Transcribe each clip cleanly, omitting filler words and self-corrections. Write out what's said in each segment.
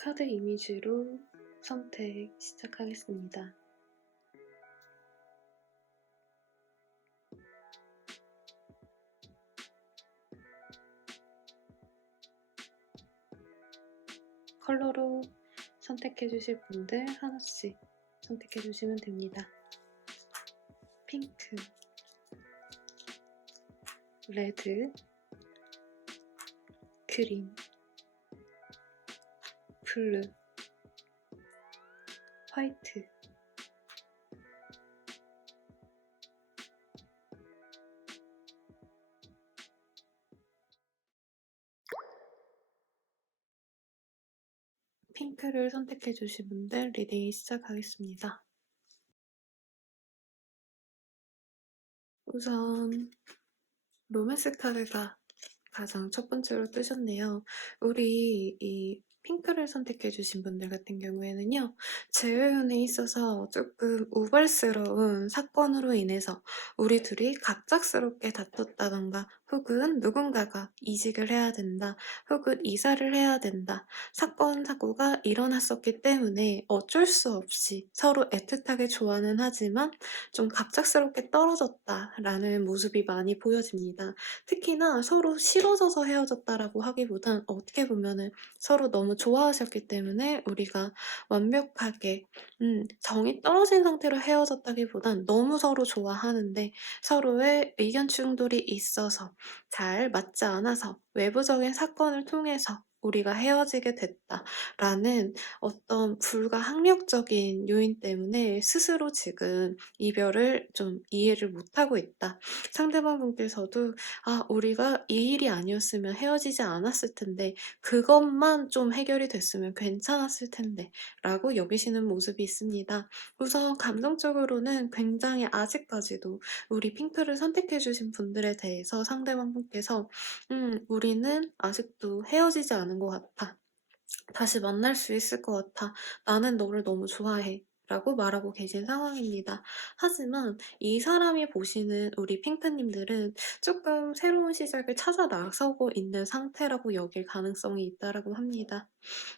카드 이미지로 선택 시작하겠습니다. 컬러로 선택해 주실 분들 하나씩 선택해 주시면 됩니다. 핑크, 레드, 그린, 블루, 화이트, 핑크를 선택해 주신 분들 리딩 시작하겠습니다. 우선 로맨스 카드가 가장 첫 번째로 뜨셨네요. 우리 이 핑크를 선택해 주신 분들 같은 경우에는요. 재회운에 있어서 조금 우발스러운 사건으로 인해서 우리 둘이 갑작스럽게 다퉜다던가 혹은 누군가가 이직을 해야 된다 혹은 이사를 해야 된다 사건 사고가 일어났었기 때문에 어쩔 수 없이 서로 애틋하게 좋아는 하지만 좀 갑작스럽게 떨어졌다라는 모습이 많이 보여집니다. 특히나 서로 싫어져서 헤어졌다라고 하기보단 어떻게 보면은 서로 너무 좋아하셨기 때문에 우리가 완벽하게 정이 떨어진 상태로 헤어졌다기보단 너무 서로 좋아하는데 서로의 의견 충돌이 있어서 잘 맞지 않아서 외부적인 사건을 통해서 우리가 헤어지게 됐다라는 어떤 불가항력적인 요인 때문에 스스로 지금 이별을 좀 이해를 못하고 있다. 상대방 분께서도 우리가 이 일이 아니었으면 헤어지지 않았을 텐데 그것만 좀 해결이 됐으면 괜찮았을 텐데 라고 여기시는 모습이 있습니다. 우선 감정적으로는 굉장히 아직까지도 우리 핑크를 선택해 주신 분들에 대해서 상대방 분께서 우리는 아직도 헤어지지 않은 것 같아. 다시 만날 수 있을 것 같아. 나는 너를 너무 좋아해. 라고 말하고 계신 상황입니다. 하지만 이 사람이 보시는 우리 핑크님들은 조금 새로운 시작을 찾아 나서고 있는 상태라고 여길 가능성이 있다라고 합니다.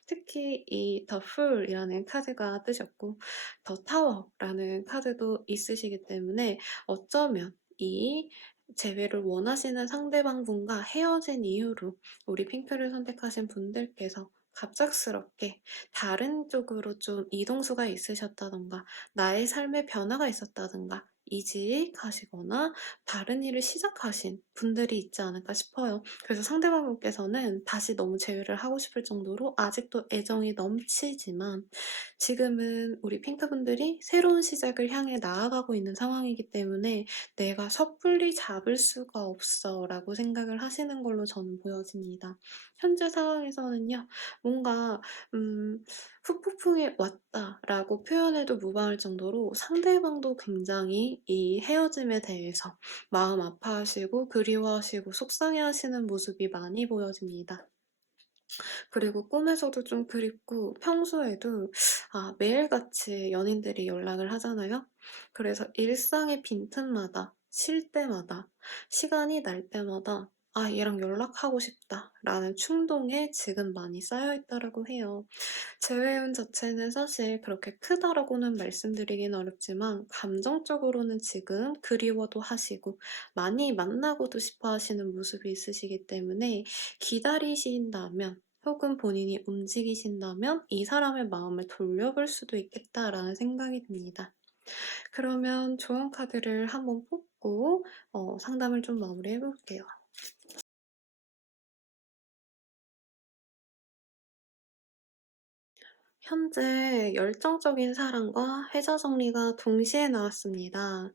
특히 이 The Fool이라는 카드가 뜨셨고 The Tower라는 카드도 있으시기 때문에 어쩌면 이 재회를 원하시는 상대방분과 헤어진 이후로 우리 핑크를 선택하신 분들께서 갑작스럽게 다른 쪽으로 좀 이동수가 있으셨다던가 나의 삶의 변화가 있었다던가 이직하시거나 다른 일을 시작하신 분들이 있지 않을까 싶어요. 그래서 상대방분께서는 다시 너무 재회를 하고 싶을 정도로 아직도 애정이 넘치지만 지금은 우리 핑크분들이 새로운 시작을 향해 나아가고 있는 상황이기 때문에 '내가 섣불리 잡을 수가 없어.'라고 생각을 하시는 걸로 저는 보여집니다. 현재 상황에서는요. 뭔가 "후폭풍이 왔다."라고 표현해도 무방할 정도로 상대방도 굉장히 이 헤어짐에 대해서 마음 아파하시고 그리워하시고 속상해하시는 모습이 많이 보여집니다. 그리고 꿈에서도 좀 그립고 평소에도 매일같이 연인들이 연락을 하잖아요. 그래서 일상의 빈틈마다 쉴 때마다 시간이 날 때마다 '아 얘랑 연락하고 싶다.'라는 충동에 지금 많이 쌓여 있다라고 해요. 재회운 자체는 사실 그렇게 크다라고는 말씀드리긴 어렵지만 감정적으로는 지금 그리워도 하시고 많이 만나고도 싶어 하시는 모습이 있으시기 때문에 기다리신다면 혹은 본인이 움직이신다면 이 사람의 마음을 돌려볼 수도 있겠다라는 생각이 듭니다. 그러면 조언 카드를 한번 뽑고 상담을 좀 마무리해 볼게요. 현재 열정적인 사랑과 해저 정리가 동시에 나왔습니다.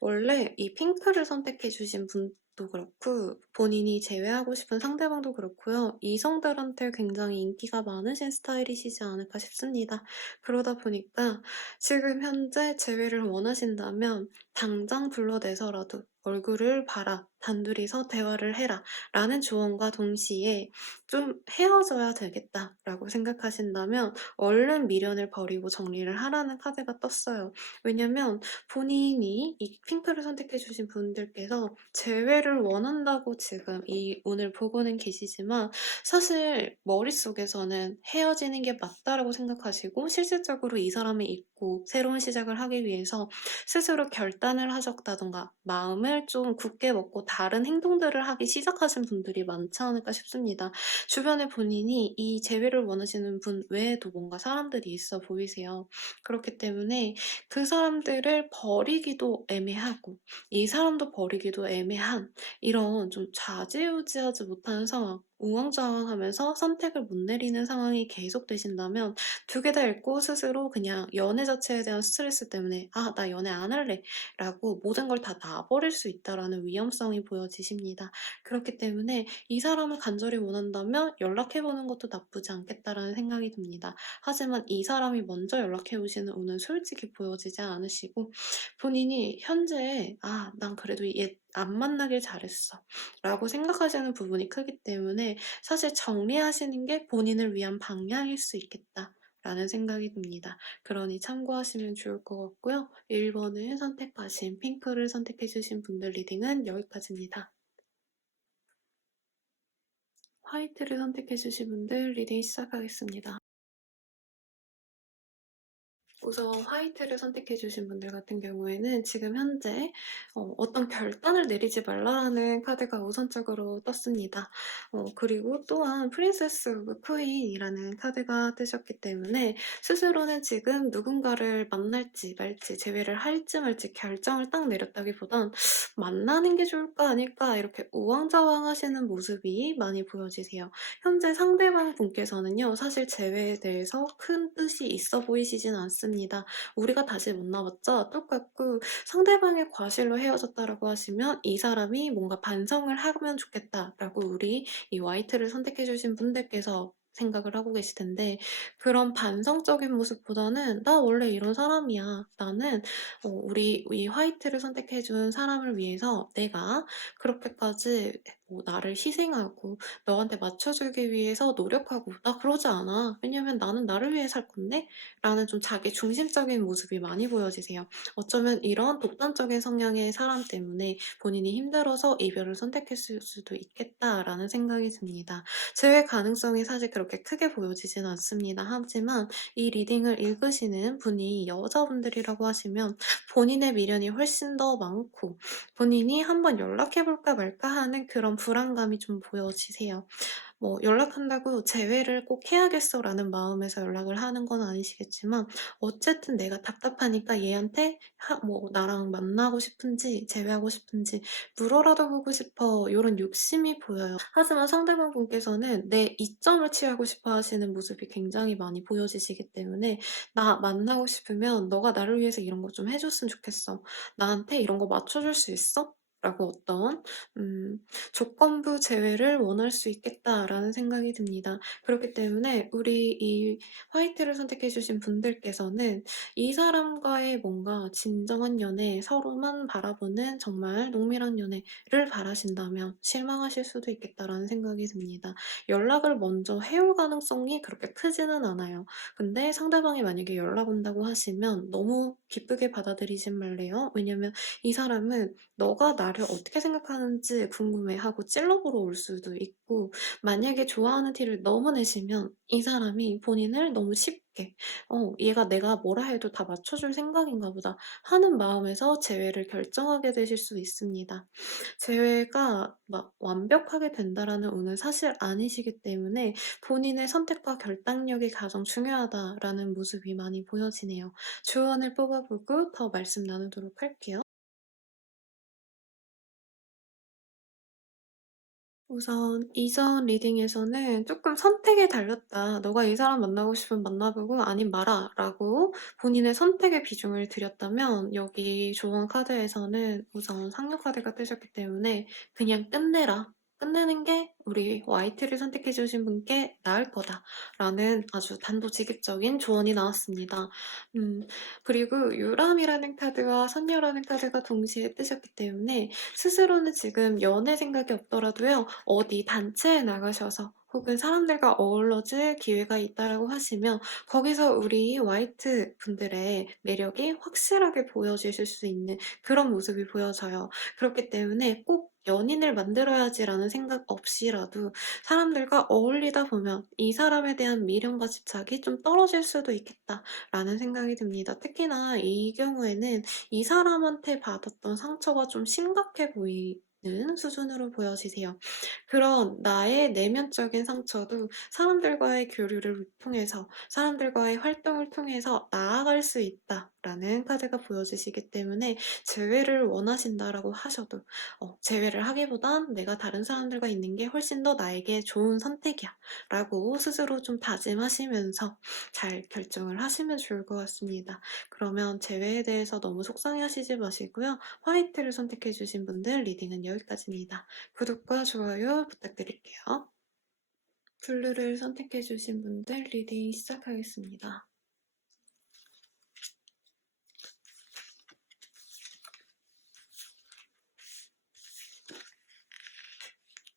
원래 이 핑크를 선택해 주신 분도 그렇고 본인이 제외하고 싶은 상대방도 그렇고요. 이성들한테 굉장히 인기가 많으신 스타일이시지 않을까 싶습니다. 그러다 보니까 지금 현재 재회를 원하신다면 당장 불러내서라도 "얼굴을 봐라." 단둘이서 대화를 해라.'라는 조언과 동시에 '좀 헤어져야 되겠다.'라고 생각하신다면 얼른 미련을 버리고 정리를 하라는 카드가 떴어요. 왜냐면 본인이 이 핑크를 선택해 주신 분들께서 재회를 원한다고 지금 이 운을 보고는 계시지만 사실 머릿속에서는 '헤어지는 게 맞다.'라고 생각하시고 실질적으로 이 사람을 잊고 새로운 시작을 하기 위해서 스스로 결단을 하셨다든가 마음을 좀 굳게 먹고 다른 행동들을 하기 시작하신 분들이 많지 않을까 싶습니다. 주변에 본인이 이 재회를 원하시는 분 외에도 뭔가 사람들이 있어 보이세요. 그렇기 때문에 그 사람들을 버리기도 애매하고 이 사람도 버리기도 애매한 이런 좀 좌지우지하지 못하는 상황, 우왕좌왕하면서 선택을 못 내리는 상황이 계속되신다면 두 개 다 잃고 스스로 그냥 연애 자체에 대한 스트레스 때문에 '아 나 연애 안 할래.'라고 모든 걸 다 놔버릴 수 있다라는 위험성이 보여지십니다. 그렇기 때문에 '이 사람을 간절히 원한다면 연락해 보는 것도 나쁘지 않겠다.'라는 생각이 듭니다. 하지만 이 사람이 먼저 연락해 오시는 운은 솔직히 보여지지 않으시고 본인이 현재 '아 난 그래도 얘 안 만나길 잘했어.' 라고 생각하시는 부분이 크기 때문에 사실 정리하시는 게 본인을 위한 방향일 수 있겠다라는 생각이 듭니다. 그러니 참고하시면 좋을 것 같고요. 1번을 선택하신 핑크를 선택해 주신 분들 리딩은 여기까지입니다. 화이트를 선택해 주신 분들 리딩 시작하겠습니다. 우선 화이트를 선택해 주신 분들 같은 경우에는 지금 현재 어떤 결단을 내리지 말라라는 카드가 우선적으로 떴습니다. 그리고 또한 프린세스 오브 퀸이라는 카드가 뜨셨기 때문에 스스로는 지금 누군가를 만날지 말지 제외를 할지 말지 결정을 딱 내렸다기보단 '만나는 게 좋을까 아닐까.' 이렇게 우왕좌왕하시는 모습이 많이 보여지세요. 현재 상대방 분께서는요. 사실 재회에 대해서 큰 뜻이 있어 보이시진 않습니다. 우리가 다시 만나봤자 똑같고 상대방의 과실로 헤어졌다라고 하시면 '이 사람이 뭔가 반성을 하면 좋겠다.'라고 우리 이 화이트를 선택해 주신 분들께서 생각을 하고 계실 텐데 그런 반성적인 모습보다는 '나 원래 이런 사람이야. 나는 우리 이 화이트를 선택해 준 사람을 위해서 내가 그렇게까지 뭐 나를 희생하고 너한테 맞춰주기 위해서 노력하고 나 그러지 않아. 왜냐면 나는 나를 위해 살 건데? 라는 좀 자기 중심적인 모습이 많이 보여지세요. 어쩌면 이런 독단적인 성향의 사람 때문에 본인이 힘들어서 이별을 선택했을 수도 있겠다라는 생각이 듭니다. 재회 가능성이 사실 그렇게 크게 보여지진 않습니다. 하지만 이 리딩을 읽으시는 분이 여자분들이라고 하시면 본인의 미련이 훨씬 더 많고 본인이 한번 연락해볼까 말까 하는 그런 불안감이 좀 보여지세요. 뭐 연락한다고 '재회를 꼭 해야겠어.'라는 마음에서 연락을 하는 건 아니시겠지만 어쨌든 내가 답답하니까 얘한테 뭐 나랑 만나고 싶은지 재회하고 싶은지 물어라도 보고 싶어 요런 욕심이 보여요. 하지만 상대방 분께서는 내 이점을 취하고 싶어 하시는 모습이 굉장히 많이 보여지시기 때문에 "나 만나고 싶으면 너가 나를 위해서 이런 거 좀 해 줬으면 좋겠어. 나한테 이런 거 맞춰 줄 수 있어?" 라고 어떤 조건부 재회를 원할 수 있겠다라는 생각이 듭니다. 그렇기 때문에 우리 이 화이트를 선택해 주신 분들께서는 이 사람과의 뭔가 진정한 연애, 서로만 바라보는 정말 농밀한 연애를 바라신다면 실망하실 수도 있겠다라는 생각이 듭니다. 연락을 먼저 해올 가능성이 그렇게 크지는 않아요. 근데 상대방이 만약에 연락 온다고 하시면 너무 기쁘게 받아들이진 말래요. 왜냐면 이 사람은 너가 나를 어떻게 생각하는지 궁금해하고 찔러보러 올 수도 있고 만약에 좋아하는 티를 너무 내시면 이 사람이 본인을 너무 쉽게 '얘가 내가 뭐라 해도 다 맞춰줄 생각인가 보다.' 하는 마음에서 재회를 결정하게 되실 수 있습니다. 재회가 막 완벽하게 된다라는 운은 사실 아니시기 때문에 본인의 선택과 결단력이 가장 중요하다라는 모습이 많이 보여지네요. 조언을 뽑아보고 더 말씀 나누도록 할게요. 우선 이전 리딩에서는 조금 선택에 달렸다. "너가 이 사람 만나고 싶으면 만나보고 아님 마라."라고 본인의 선택에 비중을 들였다면 여기 조언 카드에서는 우선 상류 카드가 뜨셨기 때문에 "그냥 끝내라." 끝내는 게 우리 Y를 선택해 주신 분께 나을 거다라는 아주 단도직입적인 조언이 나왔습니다. 음, 그리고 유람이라는 카드와 선녀라는 카드가 동시에 뜨셨기 때문에 스스로는 지금 연애 생각이 없더라도요, 어디 단체에 나가셔서 혹은 사람들과 어우러질 기회가 있다라고 하시면 거기서 우리 화이트 분들의 매력이 확실하게 보여지실 수 있는 그런 모습이 보여져요. 그렇기 때문에 꼭 연인을 만들어야지라는 생각 없이라도 사람들과 어울리다 보면 이 사람에 대한 미련과 집착이 좀 떨어질 수도 있겠다라는 생각이 듭니다. 특히나 이 경우에는 이 사람한테 받았던 상처가 좀 심각해 보이는 수준으로 보여지세요. 그런 나의 내면적인 상처도 사람들과의 교류를 통해서, 사람들과의 활동을 통해서 나아갈 수 있다라는 카드가 보여지시기 때문에 재회를 원하신다라고 하셔도 재회를 하기보단 내가 다른 사람들과 있는 게 훨씬 더 나에게 좋은 선택이야 라고 스스로 좀 다짐하시면서 잘 결정을 하시면 좋을 것 같습니다. 그러면 재회에 대해서 너무 속상해하시지 마시고요. 화이트를 선택해 주신 분들 리딩은 여기까지입니다. 구독과 좋아요 부탁드릴게요. 블루를 선택해 주신 분들 리딩 시작하겠습니다.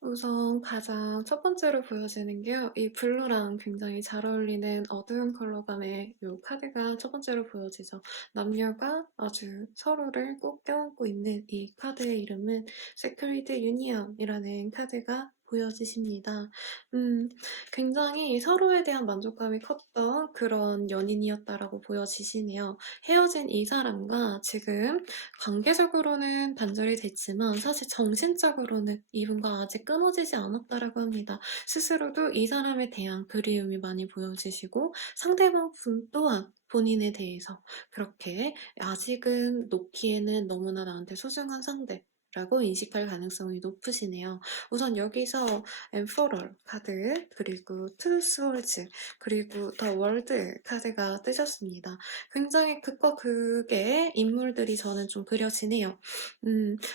우선 가장 첫 번째로 보여지는 게요. 이 블루랑 굉장히 잘 어울리는 어두운 컬러감의 이 카드가 첫 번째로 보여지죠. 남녀가 아주 서로를 꼭 껴안고 있는 이 카드의 이름은 Sacred Union이라는 카드가 보여지십니다. 굉장히 서로에 대한 만족감이 컸던 그런 연인이었다라고 보여지시네요. 헤어진 이 사람과 지금 관계적으로는 단절이 됐지만 사실 정신적으로는 이분과 아직 끊어지지 않았다라고 합니다. 스스로도 이 사람에 대한 그리움이 많이 보여지시고 상대방 분 또한 본인에 대해서 그렇게 아직은 놓기에는 너무나 나한테 소중한 상대 라고 인식할 가능성이 높으시네요. 우선 여기서 엠퍼럴 카드, 그리고 투 스월즈, 그리고 더 월드 카드가 뜨셨습니다. 굉장히 극과 극의 인물들이 저는 좀 그려지네요.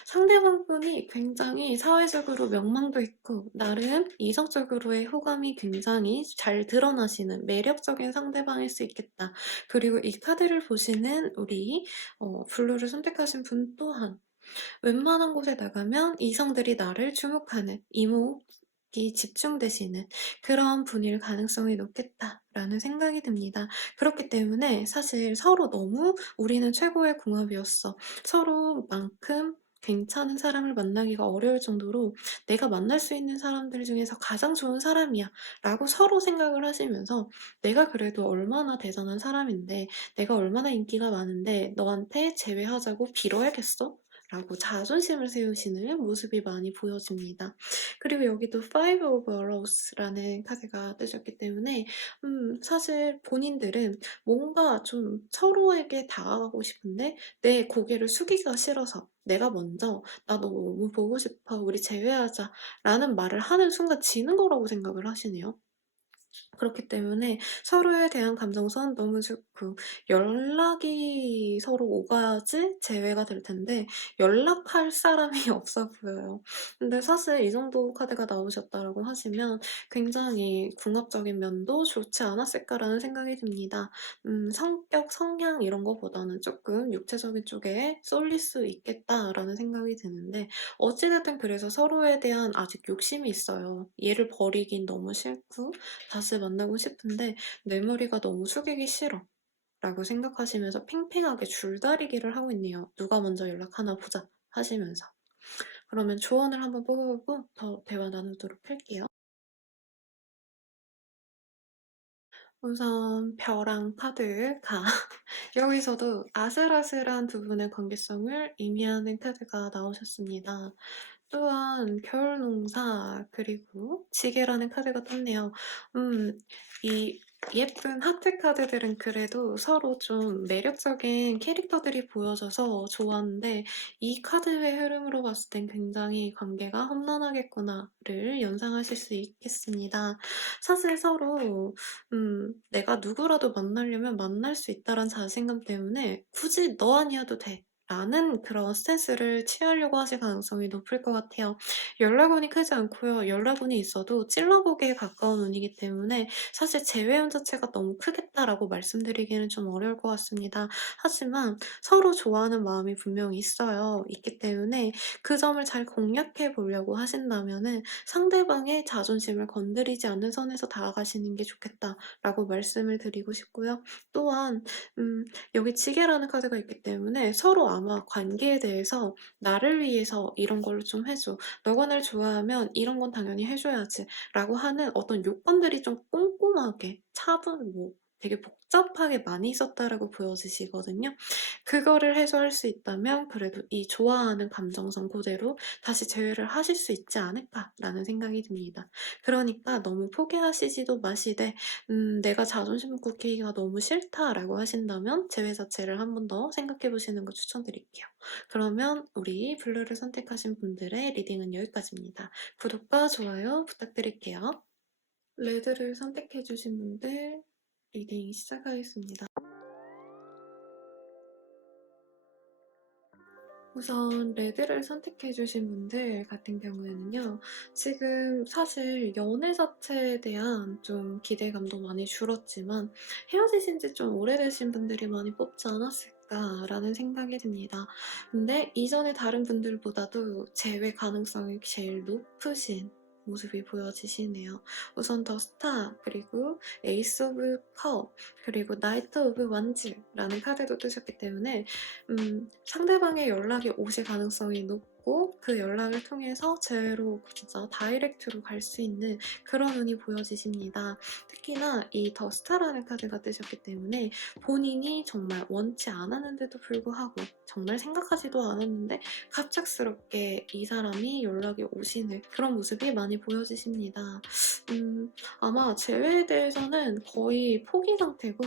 상대방분이 굉장히 사회적으로 명망도 있고 나름 이성적으로의 호감이 굉장히 잘 드러나시는 매력적인 상대방일 수 있겠다. 그리고 이 카드를 보시는 우리 블루를 선택하신 분 또한 웬만한 곳에 나가면 이성들이 나를 주목하는 이목이 집중되시는 그런 분일 가능성이 높겠다라는 생각이 듭니다. 그렇기 때문에 사실 서로 너무 우리는 최고의 궁합이었어. 서로만큼 괜찮은 사람을 만나기가 어려울 정도로 내가 만날 수 있는 사람들 중에서 가장 좋은 사람이야 라고 서로 생각을 하시면서 내가 그래도 얼마나 대단한 사람인데 내가 얼마나 인기가 많은데 너한테 제외하자고 빌어야겠어? 라고 자존심을 세우시는 모습이 많이 보여집니다. 그리고 여기도 Five of Arrows라는 카드가 뜨셨기 때문에 사실 본인들은 뭔가 좀 서로에게 다가가고 싶은데 내 고개를 숙이기가 싫어서 내가 먼저 "나 너 너무 보고 싶어. 우리 재회하자."라는 말을 하는 순간 지는 거라고 생각을 하시네요. 그렇기 때문에 서로에 대한 감정선 너무 좋고 연락이 서로 오가야지 재회가 될 텐데 연락할 사람이 없어 보여요. 근데 사실 이 정도 카드가 나오셨다라고 하시면 굉장히 궁합적인 면도 좋지 않았을까라는 생각이 듭니다. 성격, 성향 이런 거보다는 조금 육체적인 쪽에 쏠릴 수 있겠다라는 생각이 드는데 어찌 됐든 그래서 서로에 대한 아직 욕심이 있어요. 얘를 버리긴 너무 싫고 다시 만나고 싶은데 내 머리가 너무 숙이기 싫어 라고 생각하시면서 팽팽하게 줄다리기를 하고 있네요. 누가 먼저 연락하나 보자 하시면서. 그러면 조언을 한번 뽑아보고 더 대화 나누도록 할게요. 우선 벼랑 카드가 여기서도 아슬아슬한 두 분의 관계성을 의미하는 카드가 나오셨습니다. 또한 겨울농사 그리고 지게라는 카드가 떴네요. 이 예쁜 하트 카드들은 그래도 서로 좀 매력적인 캐릭터들이 보여져서 좋았는데 이 카드의 흐름으로 봤을 땐 굉장히 관계가 험난하겠구나를 연상하실 수 있겠습니다. 사실 서로 내가 누구라도 만나려면 만날 수 있다는 자신감 때문에 굳이 너 아니어도 돼. 라는 그런 스탠스를 취하려고 하실 가능성이 높을 것 같아요. 연락운이 크지 않고요. 연락운이 있어도 찔러보기에 가까운 운이기 때문에 사실 재회운 자체가 너무 크겠다라고 말씀드리기는 좀 어려울 것 같습니다. 하지만 서로 좋아하는 마음이 분명히 있어요. 있기 때문에 그 점을 잘 공략해 보려고 하신다면은 상대방의 자존심을 건드리지 않는 선에서 다가가시는 게 좋겠다라고 말씀을 드리고 싶고요. 또한 여기 지게라는 카드가 있기 때문에 서로 아마 관계에 대해서 나를 위해서 이런 걸로 좀 해줘. 너가 날 좋아하면 이런 건 당연히 해줘야지. 라고 하는 어떤 요건들이 좀 꼼꼼하게 뭐 되게 복잡하게 많이 있었다라고 보여지시거든요. 그거를 해소할 수 있다면 그래도 이 좋아하는 감정선 그대로 다시 재회를 하실 수 있지 않을까라는 생각이 듭니다. 그러니까 너무 포기하시지도 마시되 내가 자존심 굽히기가 너무 싫다라고 하신다면 재회 자체를 한 번 더 생각해 보시는 거 추천드릴게요. 그러면 우리 블루를 선택하신 분들의 리딩은 여기까지입니다. 구독과 좋아요 부탁드릴게요. 레드를 선택해 주신 분들 리딩 시작하겠습니다. 우선 레드를 선택해 주신 분들 같은 경우에는요. 지금 사실 연애 자체에 대한 좀 기대감도 많이 줄었지만 헤어지신 지 좀 오래되신 분들이 많이 뽑지 않았을까라는 생각이 듭니다. 근데 이전에 다른 분들보다도 재회 가능성이 제일 높으신 모습이 보여지시네요. 우선 더 스타, 그리고 에이스 오브 컵, 그리고 나이트 오브 완즈라는 카드도 뜨셨기 때문에 상대방의 연락이 오실 가능성이 높고 그 연락을 통해서 제로 진짜 다이렉트로 갈 수 있는 그런 운이 보여지십니다. 특히나 이 더 스타라는 카드가 뜨셨기 때문에 본인이 정말 원치 않았는데도 불구하고 정말 생각하지도 않았는데 갑작스럽게 이 사람이 연락이 오시는 그런 모습이 많이 보여지십니다. 아마 재회에 대해서는 거의 포기 상태고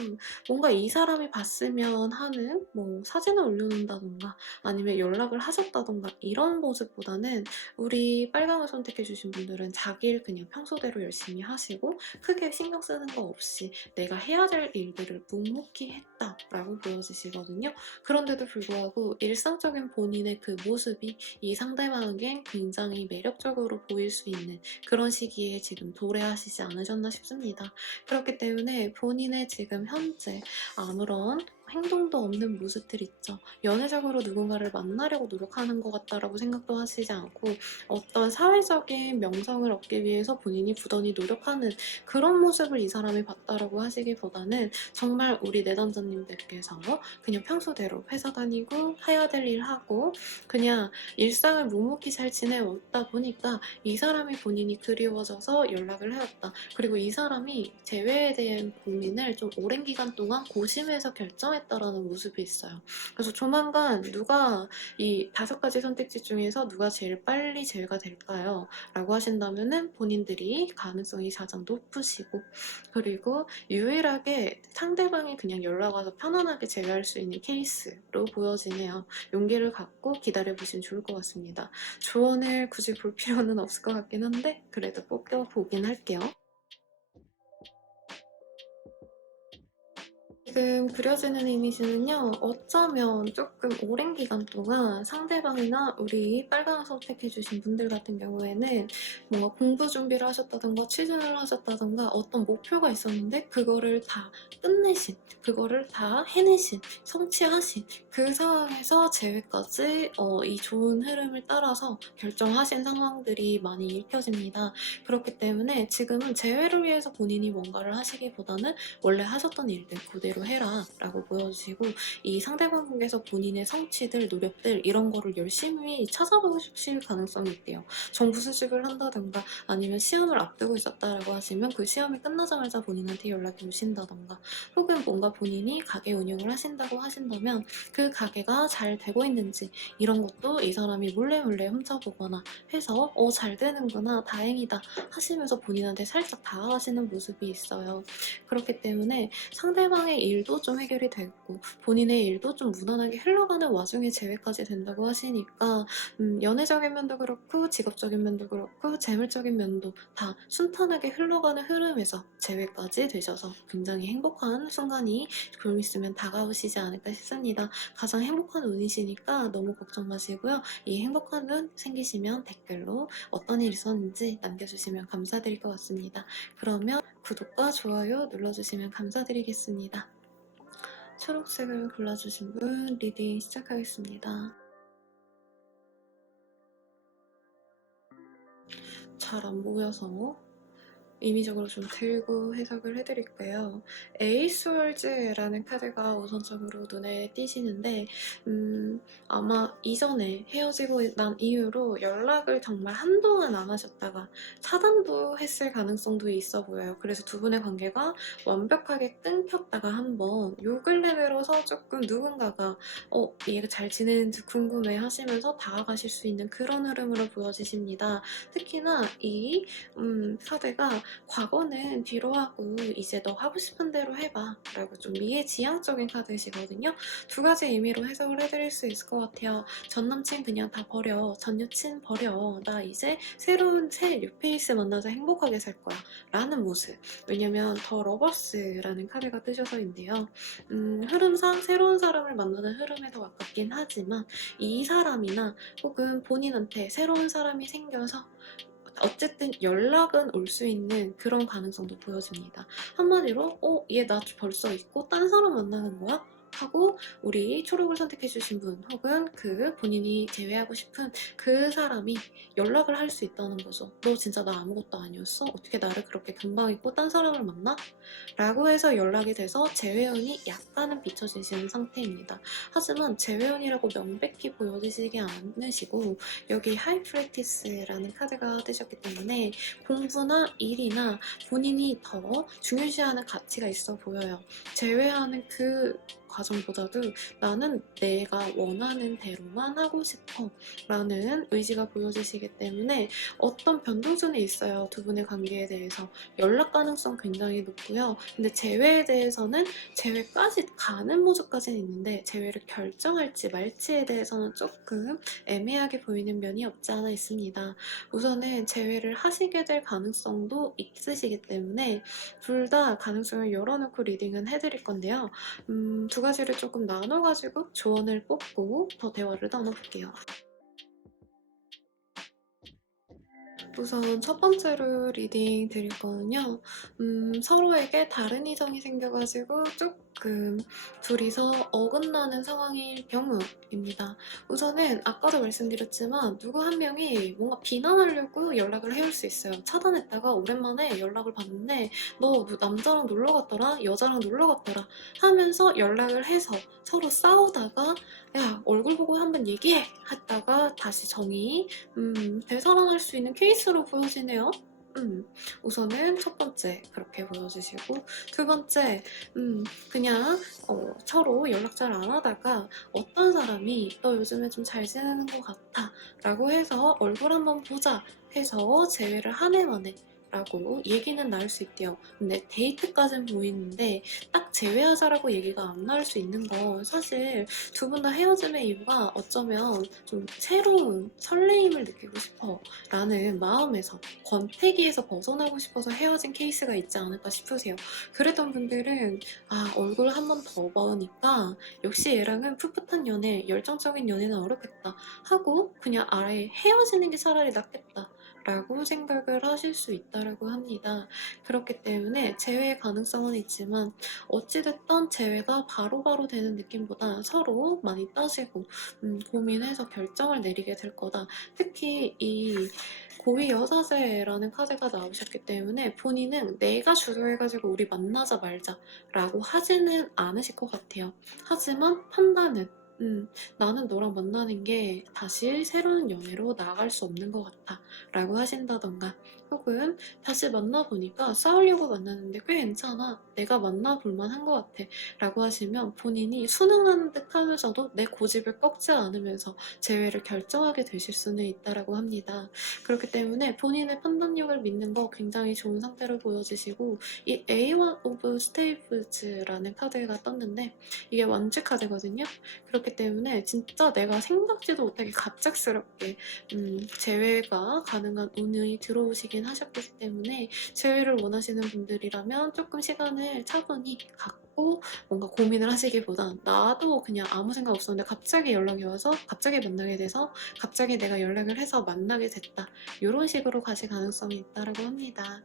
뭔가 이 사람이 봤으면 하는 뭐 사진을 올려놓는다던가 아니면 연락을 하셨다던가 이런 모습보다는 우리 빨강을 선택해 주신 분들은 자기 일 그냥 평소대로 열심히 하시고 크게 신경 쓰는 거 없이 내가 해야 될 일들을 묵묵히 했다라고 보여지시거든요. 그런데도 불구하고 일상적인 본인의 그 모습이 이 상대방에게 굉장히 매력적으로 보일 수 있는 그런 시기에 지금 도래하시지 않으셨나 싶습니다. 그렇기 때문에 본인의 지금 현재 아무런 행동도 없는 모습들 있죠. 연애적으로 누군가를 만나려고 노력하는 것 같다라고 생각도 하시지 않고 어떤 사회적인 명성을 얻기 위해서 본인이 부단히 노력하는 그런 모습을 이 사람이 봤다라고 하시기보다는 정말 우리 내담자님들께서 그냥 평소대로 회사 다니고 해야 될 일 하고 그냥 일상을 묵묵히 잘 지내왔다 보니까 이 사람이 본인이 그리워져서 연락을 해왔다. 그리고 이 사람이 재회에 대한 고민을 좀 오랜 기간 동안 고심해서 결정했다라는 모습이 있어요. 그래서 조만간 누가 이 5가지 선택지 중에서 누가 제일 빨리 제외가 될까요? 라고 하신다면은 본인들이 가능성이 가장 높으시고 그리고 유일하게 상대방이 그냥 연락 와서 편안하게 제외할 수 있는 케이스로 보여지네요. 용기를 갖고 기다려보시면 좋을 것 같습니다. 조언을 굳이 볼 필요는 없을 것 같긴 한데 그래도 뽑겨보긴 할게요. 지금 그려지는 이미지는요. 어쩌면 조금 오랜 기간 동안 상대방이나 우리 빨강을 선택해 주신 분들 같은 경우에는 뭔가 공부 준비를 하셨다든가 취준을 하셨다든가 어떤 목표가 있었는데 그거를 다 끝내신, 그거를 다 해내신, 성취하신 그 상황에서 재회까지 이 좋은 흐름을 따라서 결정하신 상황들이 많이 읽혀집니다. 그렇기 때문에 지금은 재회를 위해서 본인이 뭔가를 하시기보다는 원래 하셨던 일들 그대로 해라 라고 보여주시고 이 상대방에게서 본인의 성취들, 노력들 이런 거를 열심히 찾아보실 가능성이 있대요. 정부 수집을 한다던가 아니면 시험을 앞두고 있었다라고 하시면 그 시험이 끝나자마자 본인한테 연락이 오신다던가 혹은 뭔가 본인이 가게 운영을 하신다고 하신다면 그 가게가 잘 되고 있는지 이런 것도 이 사람이 몰래 훔쳐보거나 해서 잘 되는구나 다행이다 하시면서 본인한테 살짝 다가가시는 모습이 있어요. 그렇기 때문에 상대방의 일도 좀 해결이 됐고 본인의 일도 좀 무난하게 흘러가는 와중에 재회까지 된다고 하시니까 연애적인 면도 그렇고 직업적인 면도 그렇고 재물적인 면도 다 순탄하게 흘러가는 흐름에서 재회까지 되셔서 굉장히 행복한 순간이 좀 있으면 다가오시지 않을까 싶습니다. 가장 행복한 운이시니까 너무 걱정 마시고요. 이 행복한 운 생기시면 댓글로 어떤 일이 있었는지 남겨주시면 감사드릴 것 같습니다. 그러면 구독과 좋아요 눌러주시면 감사드리겠습니다. 초록색을 골라주신 분 리딩 시작하겠습니다. 잘 안 보여서 임의적으로 좀 들고 해석을 해드릴게요. 에이스월즈라는 카드가 우선적으로 눈에 띄시는데 아마 이전에 헤어지고 난 이후로 연락을 정말 한동안 안 하셨다가 차단도 했을 가능성도 있어 보여요. 그래서 두 분의 관계가 완벽하게 끊겼다가 한번 요 근래 들어서 조금 누군가가 얘가 잘 지내는지 궁금해 하시면서 다가가실 수 있는 그런 흐름으로 보여지십니다. 특히나 이 카드가 과거는 뒤로 하고 이제 너 하고 싶은 대로 해봐 라고 좀 미애지향적인 카드이시거든요. 두 가지 의미로 해석을 해드릴 수 있을 것 같아요. 전 남친 그냥 다 버려, 전 여친 버려, 나 이제 새로운 새 뉴페이스 만나서 행복하게 살 거야 라는 모습. 왜냐면 더 러버스라는 카드가 뜨셔서인데요. 흐름상 새로운 사람을 만나는 흐름에 더 가깝긴 하지만 이 사람이나 혹은 본인한테 새로운 사람이 생겨서 어쨌든 연락은 올 수 있는 그런 가능성도 보여집니다. 한마디로 얘 나 벌써 있고 딴 사람 만나는 거야? 하고 우리 초록을 선택해주신 분 혹은 그 본인이 제외하고 싶은 그 사람이 연락을 할 수 있다는 거죠. 너 진짜 나 아무것도 아니었어? 어떻게 나를 그렇게 금방 잊고 딴 사람을 만나? 라고 해서 연락이 돼서 재회운이 약간은 비춰지시는 상태입니다. 하지만 재회운이라고 명백히 보여지시지 않으시고 여기 하이 프랙티스라는 카드가 뜨셨기 때문에 공부나 일이나 본인이 더 중요시하는 가치가 있어 보여요. 제외하는 그 과정보다도 나는 내가 원하는 대로만 하고 싶어 라는 의지가 보여지시기 때문에 어떤 변동선이 있어요. 두 분의 관계에 대해서 연락 가능성 굉장히 높고요. 근데 재회에 대해서는 재회까지 가는 모습까지는 있는데 재회를 결정할지 말지에 대해서는 조금 애매하게 보이는 면이 없지 않아 있습니다. 우선은 재회를 하시게 될 가능성도 있으시기 때문에 둘 다 가능성을 열어놓고 리딩은 해드릴 건데요. 두 가지를 조금 나눠가지고 조언을 뽑고 더 대화를 나눠볼게요. 우선 첫 번째로 리딩 드릴 거는요. 서로에게 다른 이성이 생겨가지고 조금 둘이서 어긋나는 상황일 경우입니다. 우선은 아까도 말씀드렸지만 누구 한 명이 뭔가 비난하려고 연락을 해올 수 있어요. 차단했다가 오랜만에 연락을 받는데 너 남자랑 놀러 갔더라? 여자랑 놀러 갔더라? 하면서 연락을 해서 서로 싸우다가 야 얼굴 보고 한번 얘기해! 했다가 다시 정이 되살아날 수 있는 케이스로 보여지네요. 우선은 첫 번째 그렇게 보여주시고 두 번째 그냥 서로 연락 잘 안 하다가 어떤 사람이 너 요즘에 좀 잘 지내는 것 같아 라고 해서 얼굴 한번 보자 해서 재회를 한 해 만에 라고 얘기는 나올 수 있대요. 근데 데이트까지는 보이는데 딱 재회하자라고 얘기가 안 나올 수 있는 건 사실 두 분 다 헤어짐의 이유가 어쩌면 좀 새로운 설레임을 느끼고 싶어 라는 마음에서 권태기에서 벗어나고 싶어서 헤어진 케이스가 있지 않을까 싶으세요. 그랬던 분들은 얼굴 한 번 더 봐으니까 역시 얘랑은 풋풋한 연애, 열정적인 연애는 어렵겠다 하고 그냥 아예 헤어지는 게 차라리 낫겠다 라고 생각을 하실 수 있다고 합니다. 그렇기 때문에 재회의 가능성은 있지만 어찌됐든 재회가 바로바로 되는 느낌보다 서로 많이 따지고 고민해서 결정을 내리게 될 거다. 특히 이 고위 여사제라는 카드가 나오셨기 때문에 본인은 내가 주도해가지고 우리 만나자 말자 라고 하지는 않으실 것 같아요. 하지만 판단은 나는 너랑 만나는 게 다시 새로운 연애로 나아갈 수 없는 것 같아 라고 하신다던가 혹은 다시 만나보니까 싸우려고 만났는데 꽤 괜찮아. 내가 만나볼 만한 것 같아. 라고 하시면 본인이 순응하는 듯 하면서도 내 고집을 꺾지 않으면서 재회를 결정하게 되실 수는 있다라고 합니다. 그렇기 때문에 본인의 판단력을 믿는 거 굉장히 좋은 상태로 보여지시고, 이 A1 오브 스테이프즈라는 카드가 떴는데 이게 완주 카드거든요. 그렇기 때문에 진짜 내가 생각지도 못하게 갑작스럽게 재회가 가능한 운이 들어오시긴 하셨기 때문에 재회를 원하시는 분들이라면 조금 시간을 차분히 갖고 뭔가 고민을 하시기보단 나도 그냥 아무 생각 없었는데 갑자기 연락이 와서 갑자기 만나게 돼서 갑자기 내가 연락을 해서 만나게 됐다. 이런 식으로 가실 가능성이 있다고 합니다.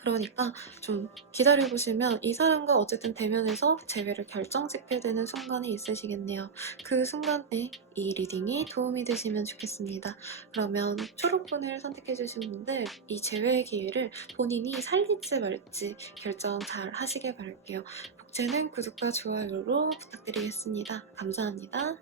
그러니까 좀 기다려보시면 이 사람과 어쨌든 대면해서 재회를 결정짓게 되는 순간이 있으시겠네요. 그 순간에 이 리딩이 도움이 되시면 좋겠습니다. 그러면 초록분을 선택해주신 분들, 이 재회의 기회를 본인이 살릴지 말지 결정 잘 하시길 바랄게요. 복제는 구독과 좋아요로 부탁드리겠습니다. 감사합니다.